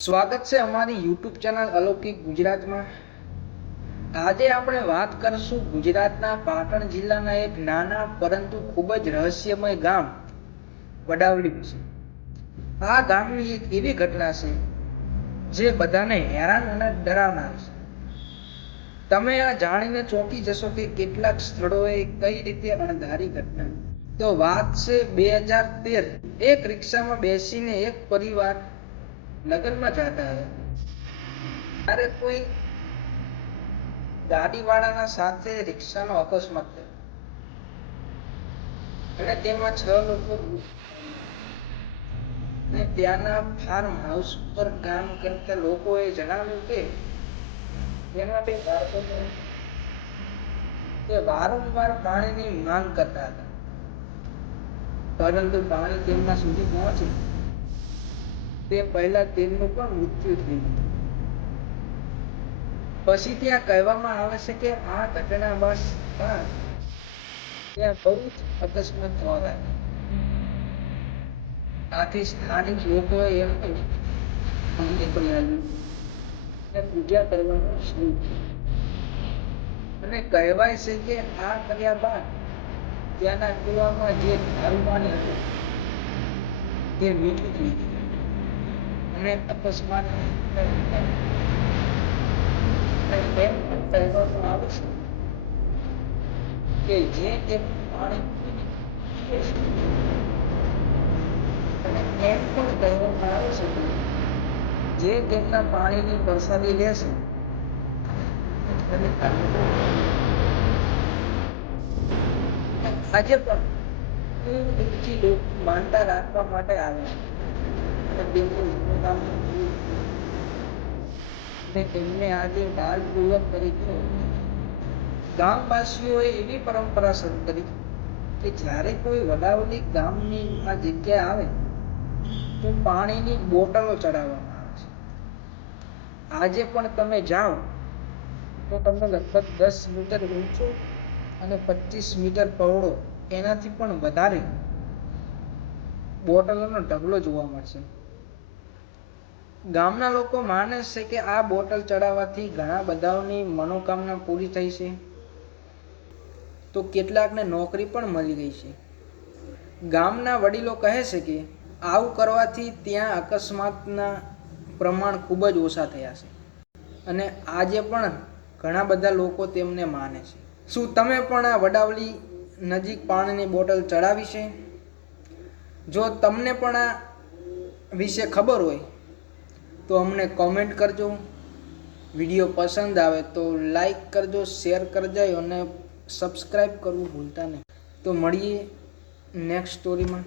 સ્વાગત છે અમારી YouTube ચેનલ અલૌકિક ગુજરાતમાં। આજે આપણે વાત કરશું ગુજરાતના પાટણ જિલ્લાના એક નાના પરંતુ ખૂબ જ રહસ્યમય ગામ વડાવલી વિશે। આ ગામની એક એવી ઘટના છે જે બધાને હેરાન અને ડરાવનાર છે। તમે આ જાણીને ચોંકી જશો કે કેટલાક સ્થળોએ કઈ રીતે અણધારી ઘટના। તો વાત છે 2013 એક રિક્ષામાં બેસીને એક પરિવાર નગરમાં જતા હતા ત્યારે કોઈ ગાડીવાળાના સાથે રિક્ષાનો અકસ્માત થયો અને તેમાં 6 લોકો અને ત્યાંના ફાર્મ હાઉસ પર કામ કરતા લોકોએ જણાવ્યું કે તેના બે બાળકો તે વારંવાર પાણીની માંગ કરતા હતા, પરંતુ પાણી તેમના સુધી પહોંચે તે પહેલા તેમનું પણ મૃત્યુ થયું। પછી ત્યાં કહેવામાં આવે છે કે આ ઘટના બાદ ત્યાં બહુ જ અકસ્માત થવા લાગ્યા। આથી સ્થાનિક લોકોએ એમને પૂજા કરવાનું શરૂ કર્યું અને કહેવાય છે કે આ કર્યા બાદ ત્યાંના કુવામાં જે ધારું પાણી હતું તે મીઠું થઈ ગયું અને અકસ્માત કહેવામાં આવે છે કે જે તે પાણી અને એમ પણ કહેવામાં આવે છે કે જે તેમના પાણીની પ્રસાદી લેશે આજે પણ માનતા રાખવા માટે આવે અને તેમને આજે બાલ પૂર્વક તરીકે ગામવાસીઓએ એવી પરંપરા શરૂ કરી કે જ્યારે કોઈ વડાવલી ગામની આ જગ્યાએ આવે તો પાણીની બોટલો ચડાવવામાં આવે છે। આજે પણ તમે જાઓ તો તમને લગભગ 10 મીટર ઊંચો અને 25 મીટર પહોળો એનાથી પણ વધારે બોટલોનો ઢગલો જોવા મળશે। ગામના લોકો માને છે કે આ બોટલ ચડાવવાથી ઘણા બધાની મનોકામના પૂરી થઈ છે, તો કેટલાકને નોકરી પણ મળી ગઈ છે। ગામના વડીલો કહે છે કે આવું કરવાથી ત્યાં અકસ્માતના પ્રમાણ ખૂબ જ ઓછા થયા છે અને આજે પણ ઘણા બધા લોકો તેમને માને છે। શું તમે પણ આ વડાવલી નજીક પાણીની બોટલ ચડાવી છે? જો તમને પણ આ વિશે ખબર હોય તો અમને કોમેન્ટ કરજો। વિડીયો પસંદ આવે તો લાઈક કરજો, શેર કરજો અને સબસ્ક્રાઈબ કરવું ભૂલતા નહીં। તો મળીએ નેક્સ્ટ સ્ટોરીમાં।